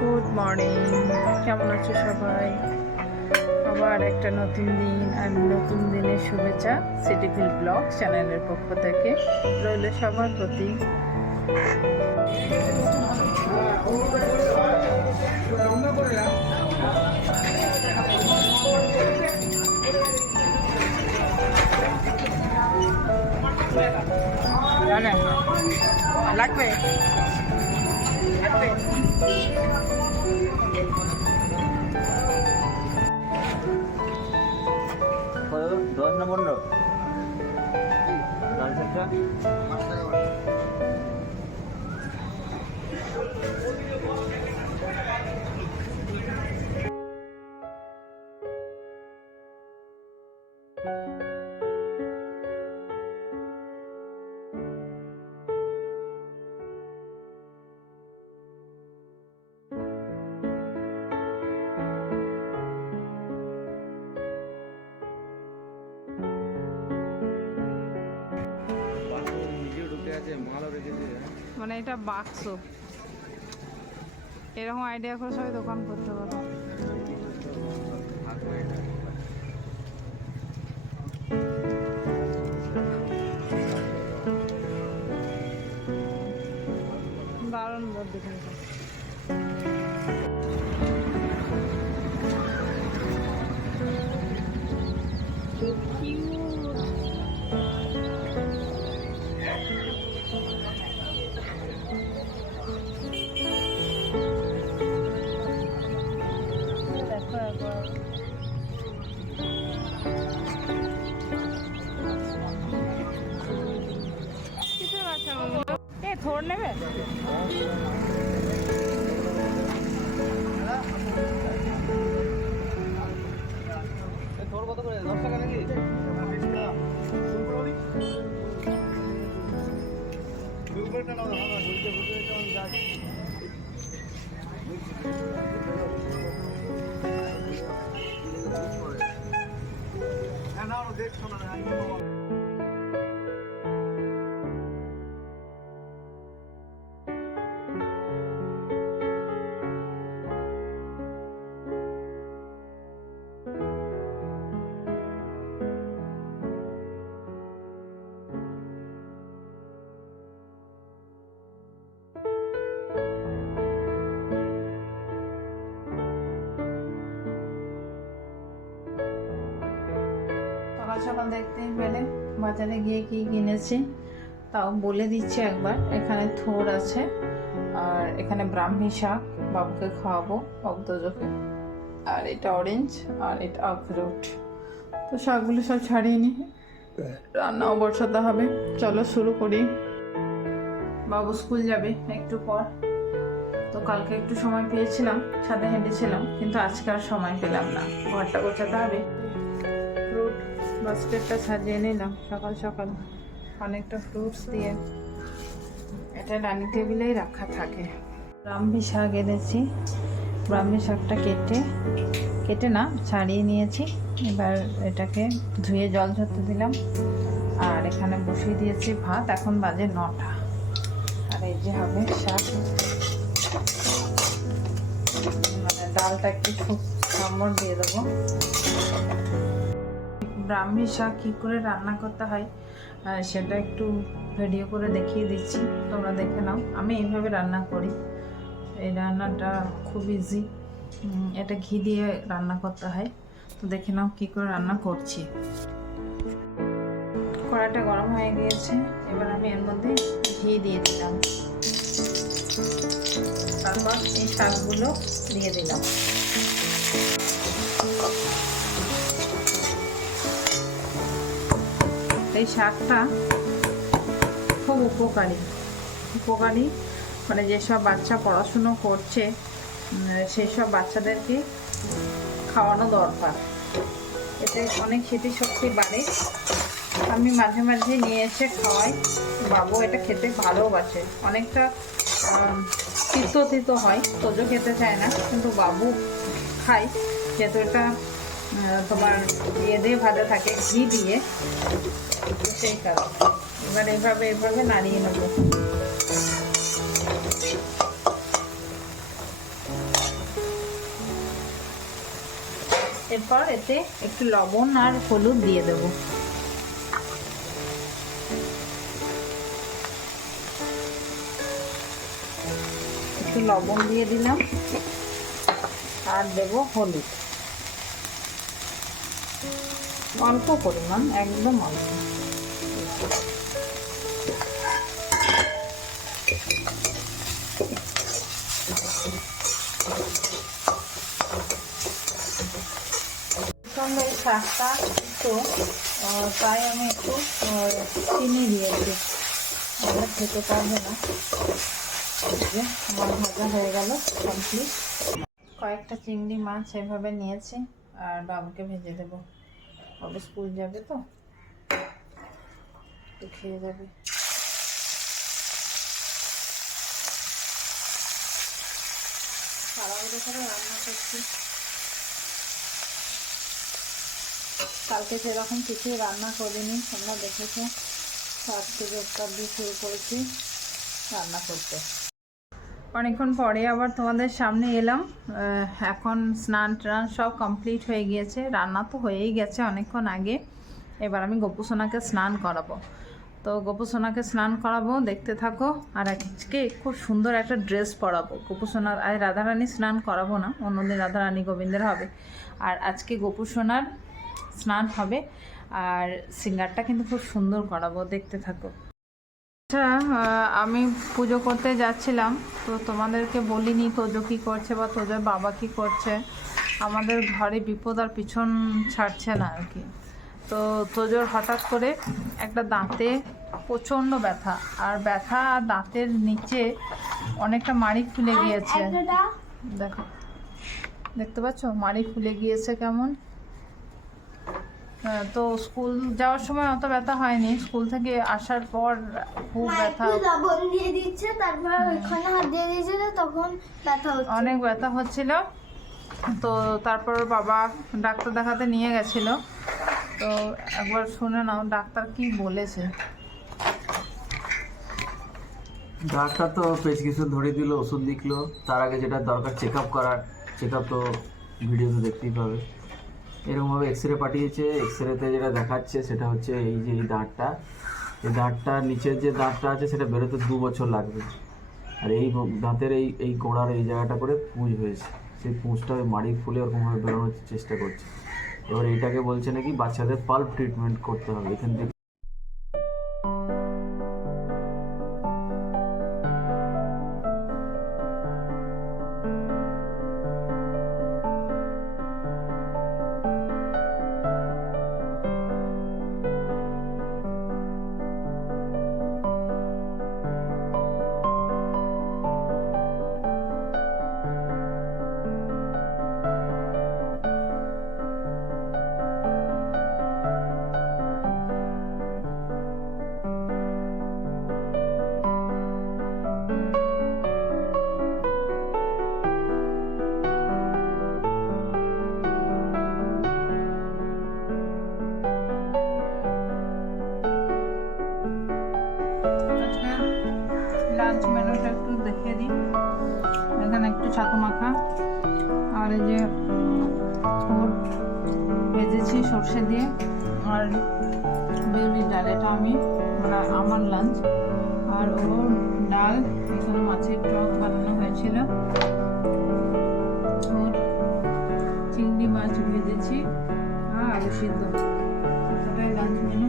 Good morning, কেমন আছো সবাই? আবার একটা নতুন দিন আর নতুন দিনের শুভেচ্ছা সিটিফিল ব্লগ চ্যানেলের পক্ষ থেকে রইল সবার প্রতি। লাগবে দশ না 15 মানে এটা বাক্স, এরকম আইডিয়া করে সবাই দোকান করতে পারো। দারুণ বোর্ড দেখে থোড় নেবে। তোর কত করে 10 টাকা নাকি? সকাল সকাল দেখতেই পেলে বাজারে গিয়ে কি কিনেছি তাও বলে দিচ্ছি একবার। এখানে থোর আছে, আর এখানে ব্রাহ্মী শাক বাবুকে খাওয়াবো, অগ্ধজকে। আর এটা অরেঞ্জ, আর এটা আখরোট। তো শাকগুলো সব ছাড়িয়ে নিই, রান্নাও বসাতে হবে। চলো শুরু করি। বাবু স্কুল যাবে একটু পর, তো কালকে একটু সময় পেয়েছিলাম, ছাদে হেঁটেছিলাম, কিন্তু আজকে আর সময় পেলাম না। ঘরটা গোছাতে হবে। ফ্রুট বাস্কেটটা সাজিয়ে নিলাম সকাল সকাল অনেকটা ফ্রুটস দিয়ে। এটা ডাইনিং টেবিলেই রাখা থাকে। ব্রাহ্মী শাক এনেছি, ব্রাহ্মী শাকটা কেটে না ছাড়িয়ে নিয়েছি। এবার এটাকে ধুয়ে জল ঝরতে দিলাম, আর এখানে বসিয়ে দিয়েছি ভাত। এখন বাজে 9টা। আর এই যে হবে শাক, মানে ডালটা একটু সম্বর দিয়ে দেবো। ব্রাহ্মী শাক কী করে রান্না করতে হয় সেটা একটু ভিডিও করে দেখিয়ে দিচ্ছি, তোমরা দেখে নাও। আমি এইভাবে রান্না করি। এই রান্নাটা খুব ইজি, এটা ঘি দিয়ে রান্না করতে হয়। তো দেখে নাও কী করে রান্না করছি। কড়াইটা গরম হয়ে গিয়েছে, এবার আমি এর মধ্যে ঘি দিয়ে দিলাম, তারপর এই শাকগুলো দিয়ে দিলাম। এই শাকটা খুব উপকারী, মানে যেসব বাচ্চা পড়াশুনো করছে সেই সব বাচ্চাদেরকে খাওয়ানো দরকার। এতে অনেক স্মৃতিশক্তি বাড়ে। আমি মাঝে মাঝে নিয়ে এসে খাওয়াই, বাবু এটা খেতে ভালোবাসে। অনেকটা তিতো হয়, তোজো খেতে চায় না, কিন্তু বাবু খায়, যেহেতু এটা তোমার দিয়ে ভাজা থাকে ঘি দিয়ে, সেই কারণে। এবার এভাবে নাড়িয়ে নেবো। এরপর এতে একটু লবণ আর হলুদ দিয়ে দেব। একটু লবণ দিয়ে দিলাম আর দেব হলুদ, অল্প পরিমাণ, একদম অল্প। এই শাকটা একটু তাই আমি একটু চিনি দিয়েছি, আমরা খেতে পারবে না। আমার ভাজা হয়ে গেল কমপ্লিট। কয়েকটা চিংড়ি মাছ এভাবে নিয়েছি আর বাবুকে ভেজে দেবো। বাবু স্কুল যাবে তো খেয়ে যাবে। তাড়াহুড়ো করে রান্না করছি, কালকে সেরকম কিছুই রান্না করিনি, তোমরা দেখেছো। আজকে জোরটার দিয়ে শুরু করেছি রান্না করতে। অনেকক্ষণ পরে আবার তোমাদের সামনে এলাম। এখন স্নান টান সব কমপ্লিট হয়ে গিয়েছে, রান্না তো হয়েই গেছে অনেকক্ষণ আগে। এবার আমি গপু সোনাকে স্নান করাবো। তো গপু সোনাকে স্নান করাবো, দেখতে থাকো। আর আজকে খুব সুন্দর একটা ড্রেস পরাবো গপু সোনার। আজ রাধারানী স্নান করাবো না, অন্যদিন রাধারানী গোবিন্দের হবে, আর আজকে গপু সোনার স্নান হবে। আর সিঙ্গারটা কিন্তু খুব সুন্দর করাবো, দেখতে থাকো। আচ্ছা, আমি পুজো করতে যাচ্ছিলাম, তো তোমাদেরকে বলিনি তোজো কী করছে বা তোজোর বাবা কী করছে। আমাদের ঘরে বিপদ আর পিছন ছাড়ছে না আর কি। তো তোজোর হঠাৎ করে একটা দাঁতে প্রচণ্ড ব্যথা, আর ব্যথা আর দাঁতের নিচে অনেকটা মাড়ি ফুলে গিয়েছে। দেখো, দেখতে পাচ্ছ মাড়ি ফুলে গিয়েছে কেমন। তো স্কুল যাওয়ার সময় অত ব্যথা হয়নি, স্কুল থেকে আসার পর খুব ব্যথা, লবণ দিয়ে দিচ্ছে, তারপর ওইখানে হাত দিয়ে দিয়েছে, তখন ব্যথা হচ্ছে, অনেক ব্যথা হচ্ছিল। তো তারপর বাবা ডাক্তার দেখাতে নিয়ে গেছিল। তো একবার শুনে নাও ডাক্তার কি বলেছে। ডাক্তার তো বেশ কিছু ধরে দিল, ওষুধ লিখলো। তার আগে যেটা দরকার চেক আপ করার, চেক আপ তো ভিডিওতে দেখতেই পাবে। এরকমভাবে এক্স রে পাঠিয়েছে। এক্স রেতে যেটা দেখাচ্ছে সেটা হচ্ছে এই যে এই দাঁতটা, এই দাঁতটার নিচের যে দাঁতটা আছে সেটা বেরোতে 2 বছর লাগবে। আর এই দাঁতের এই গোড়ার এই জায়গাটা করে পুঁজ হয়েছে, সেই পুঁজটা ওই মাড়ি ফুলে ওরকমভাবে বেরোনোর চেষ্টা করছে। এবার এইটাকে বলছে নাকি বাচ্চাদের পাল্প ট্রিটমেন্ট করতে হবে এখান থেকে। লাঞ্চ মেনুটা একটু দেখিয়ে দিই। এখানে একটু ছাতু মাখা, আর এই যে ওর ভেজেছি সর্ষে দিয়ে, আর বিউলির ডাল, এটা আমি আমার লাঞ্চ। আর ওর ডাল, এখানে মাছের টক বানানো হয়েছিল, ওর চিংড়ি মাছ ভেজেছি আর আলু সিদ্ধ, এটাই লাঞ্চ মেনু।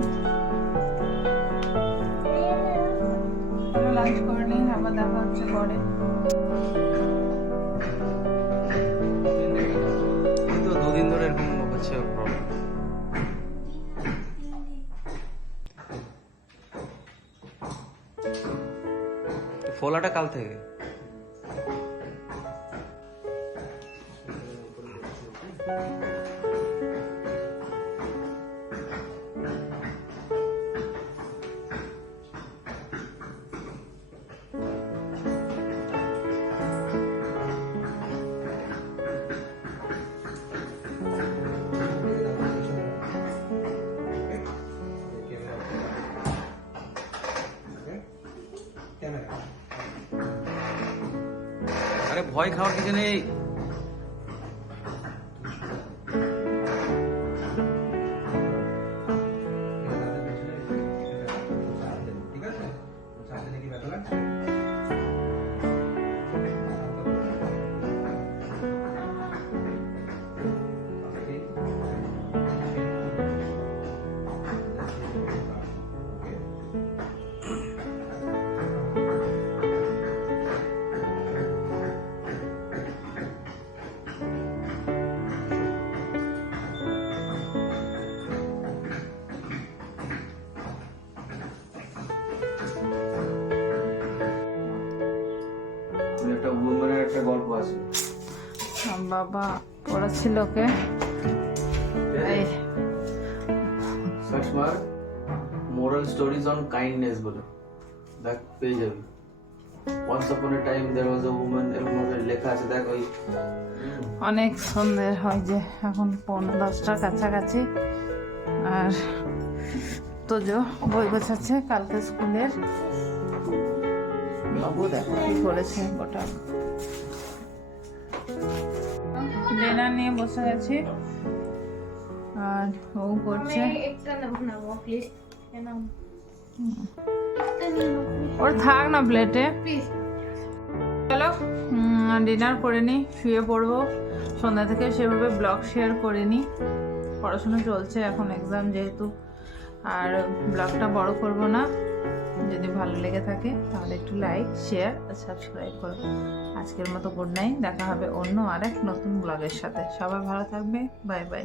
লাঞ্চ করে নিই, আবার দেখা হচ্ছে পরে। তো 2 দিন ধরে এরকম হচ্ছে প্রবলেম। ফোলাটা কাল থেকে আরে ভয় খাওয়ার কিছু নেই। বাবা পড়াচ্ছিল ওকে। এই সার্চ মার মোরাল স্টোরিজ অন কাইন্ডনেস বলে, দেখ পেয়ে যাবি। ওয়ান্স আপন এ টাইম দেয়ার ওয়াজ আ উম্যান, এরকম ভাবে লেখা আছে, দেখ ওই। অনেক সন্ধ্যে হয় যে এখন 9:10টার কাছাকাছি। আর তোজো বই গোছাচ্ছে কালকে স্কুলের। বাবু দেখো কি করেছে গোটা। ডিনার নিয়ে বসে গেছি আর ও করছে। একটা নেবো প্লিজ, একটা নিয়ে নাও ওর থাক না প্লেটে। প্লিজ। চলো ডিনার করে নিই, শুয়ে পড়বো। সন্ধ্যা থেকে সেভাবে ব্লগ শেয়ার করিনি, পড়াশোনা চলছে এখন, এক্সাম যেহেতু। আর ব্লগটা বড় করব না। যদি ভালো লেগে থাকে তাহলে একটু লাইক, শেয়ার আর সাবস্ক্রাইব করো। আজকের মতো গুড নাইট, দেখা হবে অন্য আরেক নতুন ব্লগের সাথে। সবাই ভালো থাকবে, বাই বাই।